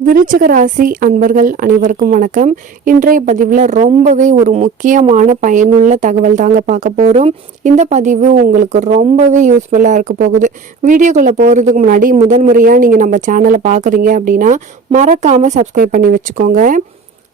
விருச்சிக ராசி அன்பர்கள் அனைவருக்கும் வணக்கம். இன்றைய பதிவில் ரொம்பவே ஒரு முக்கியமான பயனுள்ள தகவல் தாங்க பார்க்க போகிறோம் இந்த பதிவு உங்களுக்கு ரொம்பவே யூஸ்ஃபுல்லாக இருக்க போகுது. வீடியோக்குள்ளே போகிறதுக்கு முன்னாடி முதன் முறையாக நீங்கள் நம்ம சேனலை பார்க்குறீங்க அப்படின்னா மறக்காமல் சப்ஸ்கிரைப் பண்ணி வச்சுக்கோங்க.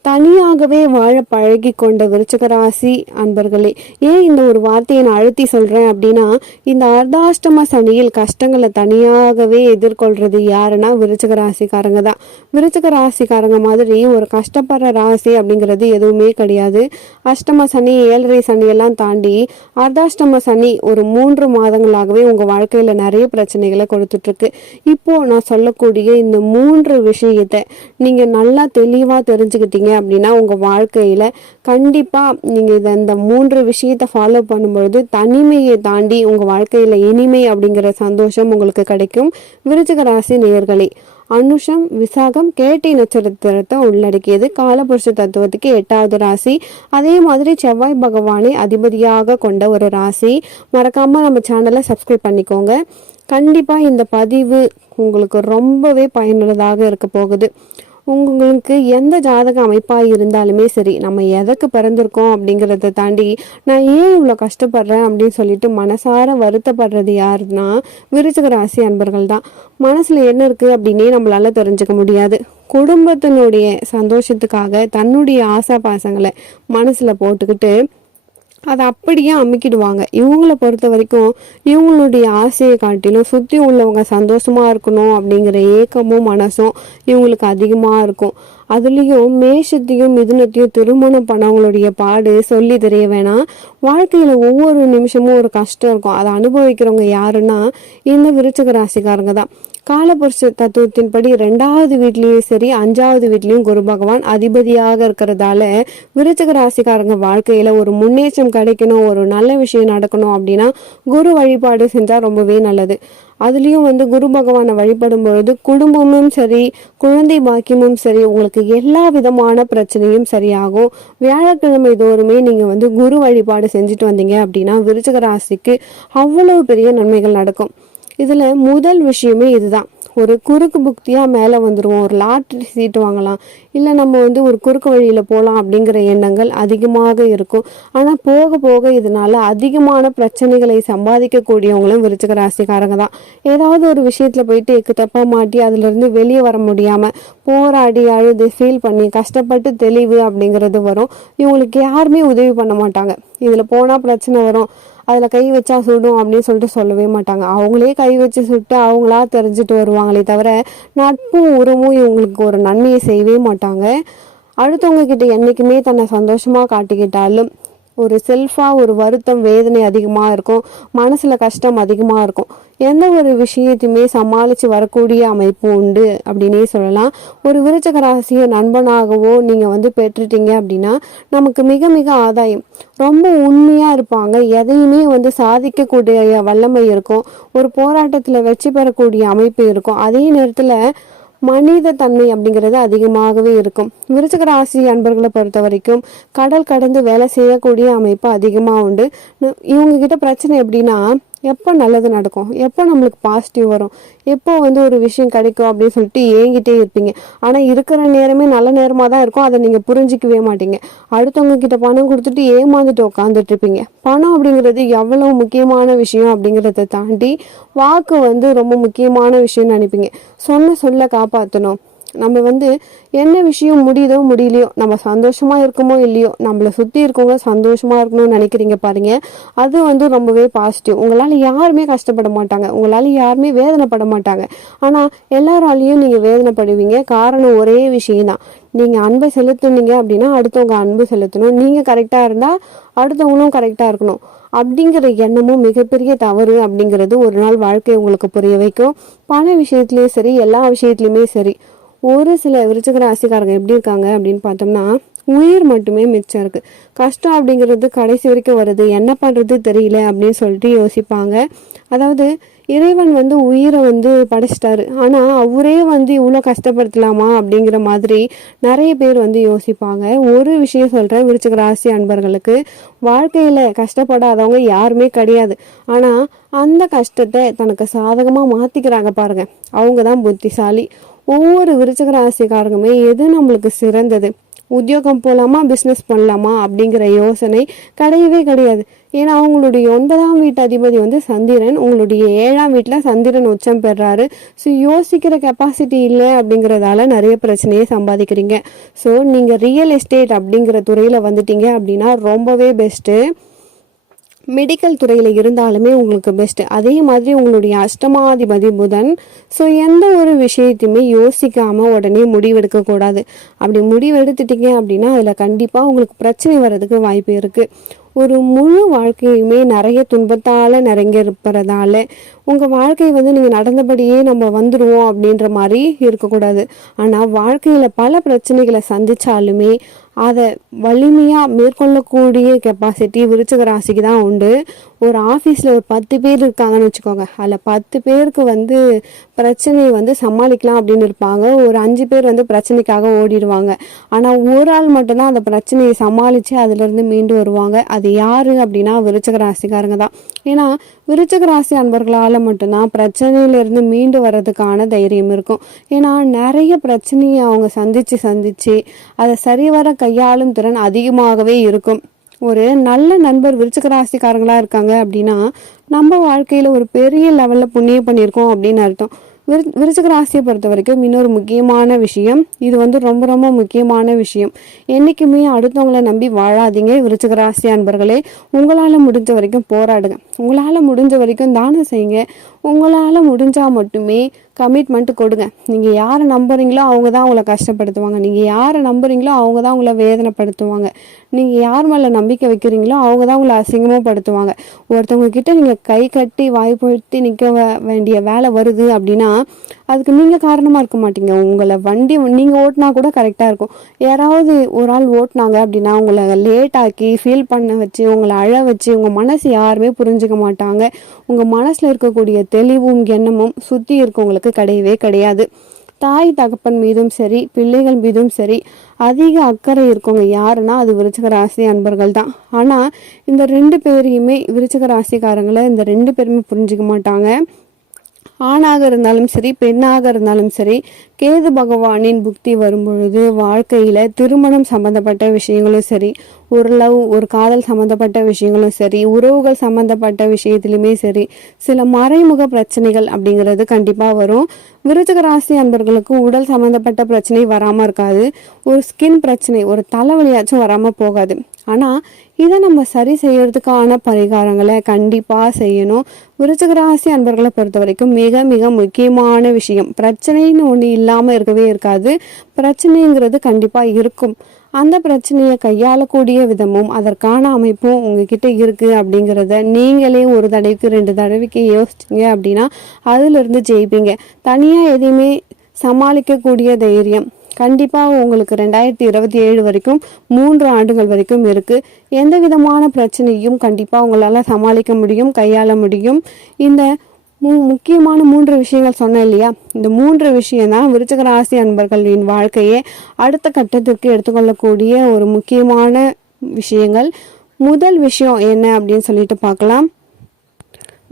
தனியாகவே வாழ பழகி கொண்ட விருச்சிக ராசி அன்பர்களே ஏன் இந்த ஒரு வார்த்தையை நான் அழுத்தி சொல்கிறேன் அப்படின்னா இந்த அர்த்தாஷ்டம சனியில் கஷ்டங்களை தனியாகவே எதிர்கொள்கிறது யாருன்னா விருச்சிக ராசிக்காரங்க தான். விருச்சிக ராசிக்காரங்க மாதிரி ஒரு கஷ்டப்படுற ராசி அப்படிங்கிறது எதுவுமே கிடையாது. அஷ்டம சனி ஏழரை சனியெல்லாம் தாண்டி அர்த்தாஷ்டம சனி ஒரு மூன்று மாதங்களாகவே உங்கள் வாழ்க்கையில் நிறைய பிரச்சனைகளை கொடுத்துட்ருக்கு. இப்போது நான் சொல்லக்கூடிய இந்த மூன்று விஷயத்தை நீங்கள் நல்லா தெளிவாக தெரிஞ்சுக்கிட்டீங்க அப்படின்னா உங்க வாழ்க்கையில கண்டிப்பாக நீங்க இதை இந்த மூன்று விஷயத்தை ஃபாலோ பண்ணும்பொழுது தனிமையை தாண்டி உங்க வாழ்க்கையில் இனிமை அப்படிங்கிற சந்தோஷம் உங்களுக்கு கிடைக்கும். விருச்சிக ராசி நேயர்களே அனுஷம் விசாகம் கேட்டை நட்சத்திரத்தை உள்ளடக்கியது காலபுருஷ தத்துவத்துக்கு எட்டாவது ராசி. அதே மாதிரி செவ்வாய் பகவானை அதிபதியாக கொண்ட ஒரு ராசி. மறக்காம நம்ம சேனலை சப்ஸ்கிரைப் பண்ணிக்கோங்க. கண்டிப்பாக இந்த பதிவு உங்களுக்கு ரொம்பவே பயனுள்ளதாக இருக்க போகுது. உங்களுக்கு எந்த ஜாதக அமைப்பாக இருந்தாலுமே சரி நம்ம எதற்கு பிறந்திருக்கோம் அப்படிங்கிறத தாண்டி நான் ஏன் இவ்வளோ கஷ்டப்படுறேன் அப்படின்னு சொல்லிட்டு மனசார வருத்தப்படுறது யாருன்னா விருச்சிக ராசி அன்பர்கள் தான். மனசில் என்ன இருக்குது அப்படின்னே நம்மளால தெரிஞ்சுக்க முடியாது. குடும்பத்தினுடைய சந்தோஷத்துக்காக தன்னுடைய ஆசா பாசங்களை மனசில் போட்டுக்கிட்டு அதை அப்படியே அமைக்கிடுவாங்க. இவங்களை பொறுத்த வரைக்கும் இவங்களுடைய ஆசையை காட்டிலும் சுற்றி உள்ளவங்க சந்தோஷமா இருக்கணும் அப்படிங்கிற ஏக்கமும் மனசும் இவங்களுக்கு அதிகமாக இருக்கும். அதுலேயும் மேஷத்தையும் மிதுனத்தையும் திருமணம் பண்ணவங்களுடைய பாடு சொல்லி தெரிய வேணாம். வாழ்க்கையில் ஒவ்வொரு நிமிஷமும் ஒரு கஷ்டம் இருக்கும். அதை அனுபவிக்கிறவங்க யாருன்னா இந்த விருச்சக ராசிக்காரங்க தான். காலபுருஷ தத்துவத்தின்படி ரெண்டாவது வீட்லேயும் சரி அஞ்சாவது வீட்லேயும் குரு பகவான் அதிபதியாக இருக்கிறதால விருச்சக ராசிக்காரங்க வாழ்க்கையில் ஒரு முன்னேற்றம் கிடைக்கணும் ஒரு நல்ல விஷயம் நடக்கணும் அப்படின்னா குரு வழிபாடு செஞ்சால் ரொம்பவே நல்லது. அதுலேயும் வந்து குரு பகவானை வழிபடும் பொழுது குடும்பமும் சரி குழந்தை பாக்கியமும் சரி உங்களுக்கு எல்லா விதமான பிரச்சனையும் சரியாகும். வியாழக்கிழமை தோறுமே நீங்கள் வந்து குரு வழிபாடு செஞ்சுட்டு வந்தீங்க அப்படின்னா விருச்சக ராசிக்கு அவ்வளவு பெரிய நன்மைகள் நடக்கும். இதில் முதல் விஷயமே இதுதான். ஒரு குறுக்கு புக்தியாக மேலே வந்துடுவோம் ஒரு லாட்ரி சீட்டு வாங்கலாம் இல்லை நம்ம வந்து ஒரு குறுக்கு வழியில் போகலாம் அப்படிங்கிற எண்ணங்கள் அதிகமாக இருக்கும். ஆனால் போக போக இதனால அதிகமான பிரச்சனைகளை சம்பாதிக்கக்கூடியவங்களும் விருச்சிக ராசிக்காரங்க தான். ஏதாவது ஒரு விஷயத்தில் போயிட்டு எக்கு தப்பாக மாட்டி அதுலேருந்து வெளியே வர முடியாமல் போராடி அழுது ஃபீல் பண்ணி கஷ்டப்பட்டு தெளிவு அப்படிங்கிறது வரும். இவங்களுக்கு யாருமே உதவி பண்ண மாட்டாங்க. இதில் போனால் பிரச்சனை வரும். அதில் கை வச்சா சுடும் அப்படின்னு சொல்லிட்டு சொல்லவே மாட்டாங்க. அவங்களே கை வச்சு சுட்டு அவங்களா தெரிஞ்சுட்டு வருவாங்களே தவிர நட்பும் உறவும் இவங்களுக்கு ஒரு நன்மையை செய்யவே மாட்டாங்க. அடுத்தவங்க கிட்ட என்றைக்குமே தன்னை சந்தோஷமாக காட்டிக்கிட்டாலும் ஒரு செல்ஃபாக ஒரு வருத்தம் வேதனை அதிகமாக இருக்கும். மனசில் கஷ்டம் அதிகமாக இருக்கும். எந்த ஒரு விஷயத்தையுமே சமாளித்து வரக்கூடிய அமைப்பு உண்டு அப்படின்னே சொல்லலாம். ஒரு விருச்சக ராசியை நண்பனாகவோ நீங்கள் வந்து பெற்றுட்டீங்க அப்படின்னா நமக்கு மிக மிக ஆதாயம். ரொம்ப உண்மையாக இருப்பாங்க. எதையுமே வந்து சாதிக்கக்கூடிய வல்லமை இருக்கும். ஒரு போராட்டத்தில் வெற்றி பெறக்கூடிய அமைப்பு இருக்கும். அதே நேரத்தில் மனித தன்மை அப்படிங்கிறது அதிகமாகவே இருக்கும். விருச்சக ராசி அன்பர்களை பொறுத்த வரைக்கும் கடல் கடந்து வேலை செய்யக்கூடிய அமைப்பு அதிகமாக உண்டு. இவங்க கிட்ட பிரச்சனை எப்படின்னா எப்போ நல்லது நடக்கும்? எப்போ நம்மளுக்கு பாசிட்டிவ் வரும்? எப்போ வந்து ஒரு விஷயம் கிடைக்கும் அப்படின்னு சொல்லிட்டு ஏங்கிட்டே இருப்பீங்க. ஆனால் இருக்கிற நேரமே நல்ல நேரமாக தான் இருக்கும். அதை நீங்கள் புரிஞ்சிக்கவே மாட்டீங்க. அடுத்தவங்க கிட்ட பணம் கொடுத்துட்டு ஏமாந்துட்டு உட்காந்துட்டு இருப்பீங்க. பணம் அப்படிங்கிறது எவ்வளோ முக்கியமான விஷயம் அப்படிங்கிறத தாண்டி வாக்கு வந்து ரொம்ப முக்கியமான விஷயம்னு நினைப்பீங்க. சொன்ன சொல்ல காப்பாற்றணும் நம்ம வந்து என்ன விஷயம் முடியுதோ முடியலையோ நம்ம சந்தோஷமா இருக்குமோ இல்லையோ நம்மளை சுத்தி இருக்கவங்க சந்தோஷமா இருக்கணும்னு நினைக்கிறீங்க பாருங்க. அது வந்து ரொம்பவே பாசிட்டிவ் உங்களால யாருமே கஷ்டப்பட மாட்டாங்க. உங்களால யாருமே வேதனைப்பட மாட்டாங்க. ஆனா எல்லாராலையும் நீங்க வேதனைப்படுவீங்க. காரணம் ஒரே விஷயம்தான். நீங்க அன்பை செலுத்துனீங்க அப்படின்னா அடுத்தவங்க அன்பு செலுத்தணும். நீங்க கரெக்டா இருந்தா அடுத்தவங்களும் கரெக்டா இருக்கணும். அப்படிங்கிற எண்ணமும் மிகப்பெரிய தவறு அப்படிங்கிறது ஒரு நாள் வாழ்க்கை உங்களுக்கு புரிய வைக்கும். பண விஷயத்துலயும் சரி எல்லா விஷயத்துலயுமே சரி. ஒரு சில விருச்சிக ராசிக்காரங்க எப்படி இருக்காங்க அப்படின்னு பார்த்தோம்னா உயிர் மட்டுமே மிச்சம் இருக்கு. கஷ்டம் அப்படிங்கிறது கடைசி வரைக்கும் வருது. என்ன பண்றது தெரியல அப்படின்னு சொல்லிட்டு யோசிப்பாங்க. அதாவது இறைவன் வந்து உயிரை வந்து படைச்சிட்டாரு. ஆனா அவரே வந்து இவ்வளோ கஷ்டப்படுத்தலாமா அப்படிங்கிற மாதிரி நிறைய பேர் வந்து யோசிப்பாங்க. ஒரு விஷயம் சொல்றேன் விருச்சிக ராசி அன்பர்களுக்கு. வாழ்க்கையில கஷ்டப்படாதவங்க யாருமே கிடையாது. ஆனா அந்த கஷ்டத்தை தனக்கு சாதகமா மாத்திக்கிறாங்க பாருங்க. அவங்க தான் புத்திசாலி. ஒவ்வொரு விருச்சக ராசிக்காரங்களுமே எது நம்மளுக்கு சிறந்தது? உத்தியோகம் போகலாமா பிஸ்னஸ் பண்ணலாமா அப்படிங்கிற யோசனை கிடையவே கிடையாது. ஏன்னா அவங்களுடைய ஒன்பதாம் வீட்டு அதிபதி வந்து சந்திரன் உங்களுடைய ஏழாம் வீட்டில் சந்திரன் உச்சம் பெறாரு. ஸோ யோசிக்கிற கெப்பாசிட்டி இல்லை அப்படிங்கிறதால நிறைய பிரச்சனையை சம்பாதிக்கிறீங்க. ஸோ நீங்கள் ரியல் எஸ்டேட் அப்படிங்கிற துறையில் வந்துட்டீங்க அப்படின்னா ரொம்பவே பெஸ்ட்டு மெடிக்கல் துறையில் இருந்தாலுமே உங்களுக்கு பெஸ்ட்டு அதே மாதிரி உங்களுடைய அஷ்டமாதிபதி புதன் ஸோ எந்த ஒரு விஷயத்தையுமே யோசிக்காமல் உடனே முடிவெடுக்கக்கூடாது அப்படி முடிவெடுத்துட்டீங்க அப்படின்னா அதில் கண்டிப்பாக உங்களுக்கு பிரச்சனை வர்றதுக்கு வாய்ப்பு இருக்குது ஒரு முழு வாழ்க்கையுமே நிறைய துன்பத்தால் நிறைங்க இருப்பறதால உங்கள் வாழ்க்கை வந்து நீங்கள் நடந்தபடியே நம்ம வந்துடுவோம் அப்படின்ற மாதிரி இருக்கக்கூடாது. ஆனால் வாழ்க்கையில் பல பிரச்சனைகளை சந்தித்தாலுமே அதை வலிமையாக மேற்கொள்ளக்கூடிய கெப்பாசிட்டி விருச்சக ராசிக்கு தான் உண்டு. ஒரு ஆஃபீஸில் ஒரு பத்து பேர் இருக்காங்கன்னு வச்சுக்கோங்க. அதில் பத்து பேருக்கு வந்து பிரச்சனையை வந்து சமாளிக்கலாம் அப்படின்னு இருப்பாங்க. ஒரு அஞ்சு பேர் வந்து பிரச்சனைக்காக ஓடிடுவாங்க. ஆனால் ஒரு ஆள் மட்டும்தான் அந்த பிரச்சனையை சமாளித்து அதுலேருந்து மீண்டு வருவாங்க. அது யார் அப்படின்னா விருச்சக ராசிக்காரங்க தான். ஏன்னா விருச்சக ராசி அன்பர்களால் மட்டும்தான் பிரச்சனையிலேருந்து மீண்டு வர்றதுக்கான தைரியம் இருக்கும். ஏன்னா நிறைய பிரச்சனையை அவங்க சந்தித்து சந்தித்து அதை சரிவர கையாளும் திறன் அதிகமாகவே இருக்கும். ஒரு நல்ல நண்பர் விருச்சிக ராசிக்காரங்களா இருக்காங்க அப்படின்னா நம்ம வாழ்க்கையில் ஒரு பெரிய லெவலில் புண்ணியம் பண்ணியிருக்கோம் அப்படின்னு அர்த்தம். விரு விருச்சிக ராசியை பொறுத்த வரைக்கும் இன்னொரு முக்கியமான விஷயம் இது வந்து ரொம்ப ரொம்ப முக்கியமான விஷயம். என்றைக்குமே அடுத்தவங்கள நம்பி வாழாதீங்க விருச்சிக ராசி அன்பர்களே. உங்களால் முடிஞ்ச வரைக்கும் போராடுங்க. உங்களால் முடிஞ்ச வரைக்கும் தானம் செய்யுங்க. உங்களால் முடிஞ்சால் மட்டுமே கமிட்மெண்ட் கொடுங்க. நீங்கள் யாரை நம்புறீங்களோ அவங்க தான் உங்களை கஷ்டப்படுத்துவாங்க. நீங்கள் யாரை நம்புறீங்களோ அவங்க தான் உங்களை வேதனைப்படுத்துவாங்க. நீங்கள் யார் மேலே நம்பிக்கை வைக்கிறீங்களோ அவங்க தான் உங்களை அசிங்கமும் படுத்துவாங்க ஒருத்தவங்க கிட்ட நீங்கள் கை கட்டி வாய்ப்படுத்தி நிற்க வேண்டிய வேலை வருது அப்படின்னா அதுக்கு நீங்கள் காரணமாக இருக்க மாட்டீங்க. உங்களை வண்டி நீங்கள் ஓட்டினா கூட கரெக்டாக இருக்கும். யாராவது ஒரு ஆள் ஓட்டினாங்க அப்படின்னா உங்களை லேட் ஆக்கி ஃபீல் பண்ண வச்சு உங்களை அழ வச்சு உங்கள் மனசு யாருமே புரிஞ்சுக்க மாட்டாங்க. உங்கள் மனசில் இருக்கக்கூடிய தெளிவும் எண்ணமும் சுற்றி இருக்கவங்களுக்கு கிடையவே கிடையாது. தாய் தகப்பன் மீதும் சரி பிள்ளைகள் மீதும் சரி அதிக அக்கறை இருக்கவங்க யாருன்னா அது விருச்சக ராசி அன்பர்கள் தான். ஆனால் இந்த ரெண்டு பேரையுமே விருச்சக ராசிக்காரங்களை இந்த ரெண்டு பேருமே புரிஞ்சிக்க மாட்டாங்க. ஆணாக இருந்தாலும் சரி பெண்ணாக இருந்தாலும் சரி கேது பகவானின் புக்தி வரும்பொழுது வாழ்க்கையில் திருமணம் சம்மந்தப்பட்ட விஷயங்களும் சரி ஒரு லவ் ஒரு காதல் சம்மந்தப்பட்ட விஷயங்களும் சரி உறவுகள் சம்மந்தப்பட்ட விஷயத்துலையுமே சரி சில மறைமுக பிரச்சனைகள் அப்படிங்கிறது கண்டிப்பாக வரும். விருச்சக ராசி அன்பர்களுக்கு உடல் சம்மந்தப்பட்ட பிரச்சனை வராமல் இருக்காது. ஒரு ஸ்கின் பிரச்சனை ஒரு தலைவலியாச்சும் வராமல் போகாது. ஆனால் இதை நம்ம சரி செய்யறதுக்கான பரிகாரங்களை கண்டிப்பாக செய்யணும். விருச்சக ராசி அன்பர்களை பொறுத்த வரைக்கும் மிக மிக முக்கியமான விஷயம். பிரச்சனைன்னு ஒன்று இல்லாமல் இருக்கவே இருக்காது. பிரச்சனைங்கிறது கண்டிப்பாக இருக்கும். அந்த பிரச்சனையை கையாளக்கூடிய விதமும் அதற்கான அமைப்பும் உங்ககிட்ட இருக்கு அப்படிங்கிறத நீங்களே ஒரு தடவைக்கு ரெண்டு தடவைக்கு யோசிச்சிங்க அப்படின்னா அதிலிருந்து ஜெயிப்பீங்க. தனியாக எதையுமே சமாளிக்கக்கூடிய தைரியம் கண்டிப்பாக உங்களுக்கு ரெண்டாயிரத்தி இருபத்தி ஏழு வரைக்கும் மூன்று ஆண்டுகள் வரைக்கும் இருக்குது எந்த விதமான பிரச்சனையும் கண்டிப்பாக உங்களால் சமாளிக்க முடியும் கையாள முடியும். இந்த மு முக்கியமான மூன்று விஷயங்கள் சொன்னேன் இல்லையா? இந்த மூன்று விஷயம் தான் விருச்சக ராசி அன்பர்களின் வாழ்க்கையை அடுத்த கட்டத்திற்கு எடுத்துக்கொள்ளக்கூடிய ஒரு முக்கியமான விஷயங்கள். முதல் விஷயம் என்ன அப்படின்னு சொல்லிட்டு பார்க்கலாம்.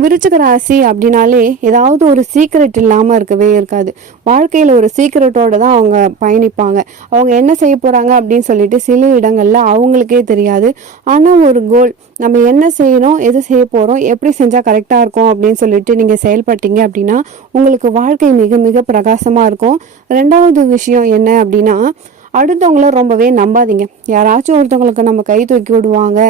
விருச்சிக ராசி அப்படின்னாலே ஏதாவது ஒரு சீக்ரெட் இல்லாமல் இருக்கவே இருக்காது. வாழ்க்கையில் ஒரு சீக்ரெட்டோடு தான் அவங்க பயணிப்பாங்க. அவங்க என்ன செய்ய போகிறாங்க அப்படின்னு சொல்லிட்டு சில இடங்களில் அவங்களுக்கே தெரியாது. ஆனால் ஒரு கோல் நம்ம என்ன செய்யணும் எது செய்ய போகிறோம் எப்படி செஞ்சால் கரெக்டாக இருக்கும் அப்படின்னு சொல்லிட்டு நீங்கள் செயல்பட்டீங்க அப்படின்னா உங்களுக்கு வாழ்க்கை மிக மிக பிரகாசமாக இருக்கும். ரெண்டாவது விஷயம் என்ன அப்படின்னா அடுத்தவங்கள ரொம்பவே நம்பாதீங்க. யாராச்சும் ஒருத்தவங்களுக்கு நம்ம கை தூக்கி விடுவாங்க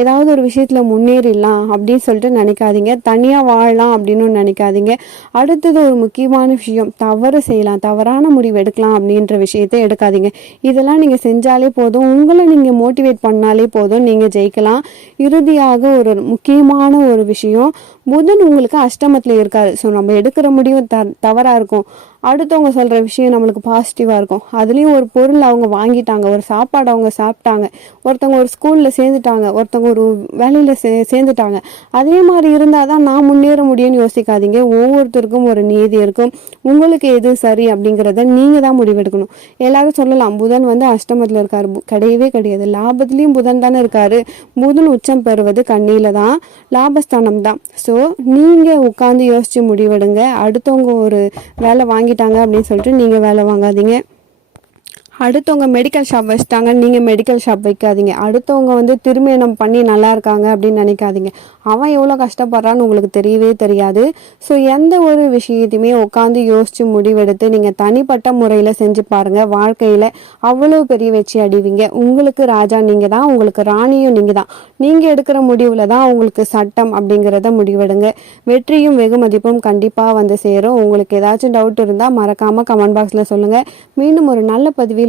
ஏதாவது ஒரு விஷயத்தில் முன்னேறிடலாம் அப்படின்னு சொல்லிட்டு நினைக்காதீங்க. தனியாக வாழலாம் அப்படின்னு நினைக்காதீங்க. அடுத்தது ஒரு முக்கியமான விஷயம் தவறு செய்யலாம் தவறான முடிவு எடுக்கலாம் அப்படின்ற விஷயத்தை எடுக்காதீங்க. இதெல்லாம் நீங்கள் செஞ்சாலே போதும். உங்களை நீங்கள் மோட்டிவேட் பண்ணாலே போதும். நீங்கள் ஜெயிக்கலாம். இறுதியாக ஒரு முக்கியமான ஒரு விஷயம் புதன் உங்களுக்கு அஷ்டமத்தில் இருக்காரு. ஸோ நம்ம எடுக்கிற முடிவு த தவறாக இருக்கும். அடுத்தவங்க சொல்கிற விஷயம் நம்மளுக்கு பாசிட்டிவாக இருக்கும். அதுலேயும் ஒரு பொருள் அவங்க வாங்கிட்டாங்க ஒரு சாப்பாடு அவங்க சாப்பிட்டாங்க ஒருத்தவங்க ஒரு ஸ்கூலில் சேர்ந்துட்டாங்க ஒருத்தவங்க ஒரு வேலையில் சே சேர்ந்துட்டாங்க. அதே மாதிரி இருந்தால் தான் நான் முன்னேற முடியும்னு யோசிக்காதீங்க. ஒவ்வொருத்தருக்கும் ஒரு நீதி இருக்கும். உங்களுக்கு எது சரி அப்படிங்கிறத நீங்கள் தான் முடிவெடுக்கணும். எல்லாரும் சொல்லலாம் புதன் வந்து அஷ்டமத்தில் இருக்கார். கிடையவே கிடையாது. லாபத்துலேயும் புதன் தானே இருக்கார். புதன் உச்சம் பெறுவது கண்ணியில் தான் லாபஸ்தானம் தான். ஸோ நீங்கள் உட்காந்து யோசித்து முடிவெடுங்க. அடுத்தவங்க ஒரு வேலை வாங்கி வாங்கிட்டாங்க அப்படின்னு சொல்லிட்டு நீங்கள் வேலை வாங்காதீங்க. அடுத்தவங்க மெடிக்கல் ஷாப் வச்சுட்டாங்க நீங்கள் மெடிக்கல் ஷாப் வைக்காதீங்க. அடுத்தவங்க வந்து திருமணம் பண்ணி நல்லா இருக்காங்க அப்படின்னு நினைக்காதீங்க. அவன் எவ்வளோ கஷ்டப்படுறான்னு உங்களுக்கு தெரியவே தெரியாது. ஸோ எந்த ஒரு விஷயத்தையுமே உட்காந்து யோசித்து முடிவெடுத்து நீங்கள் தனிப்பட்ட முறையில் செஞ்சு பாருங்கள் வாழ்க்கையில் அவ்வளோ பெரிய வச்சு அடிவீங்க. உங்களுக்கு ராஜா நீங்கள் தான் உங்களுக்கு ராணியும் நீங்கள் தான் நீங்கள் எடுக்கிற முடிவில் தான் உங்களுக்கு சட்டம் அப்படிங்கிறத முடிவெடுங்க. வெற்றியும் வெகுமதிப்பும் கண்டிப்பாக வந்து சேரும். உங்களுக்கு ஏதாச்சும் டவுட் இருந்தால் மறக்காமல் கமெண்ட் பாக்ஸில் சொல்லுங்கள் மீண்டும் ஒரு நல்ல பதிவில்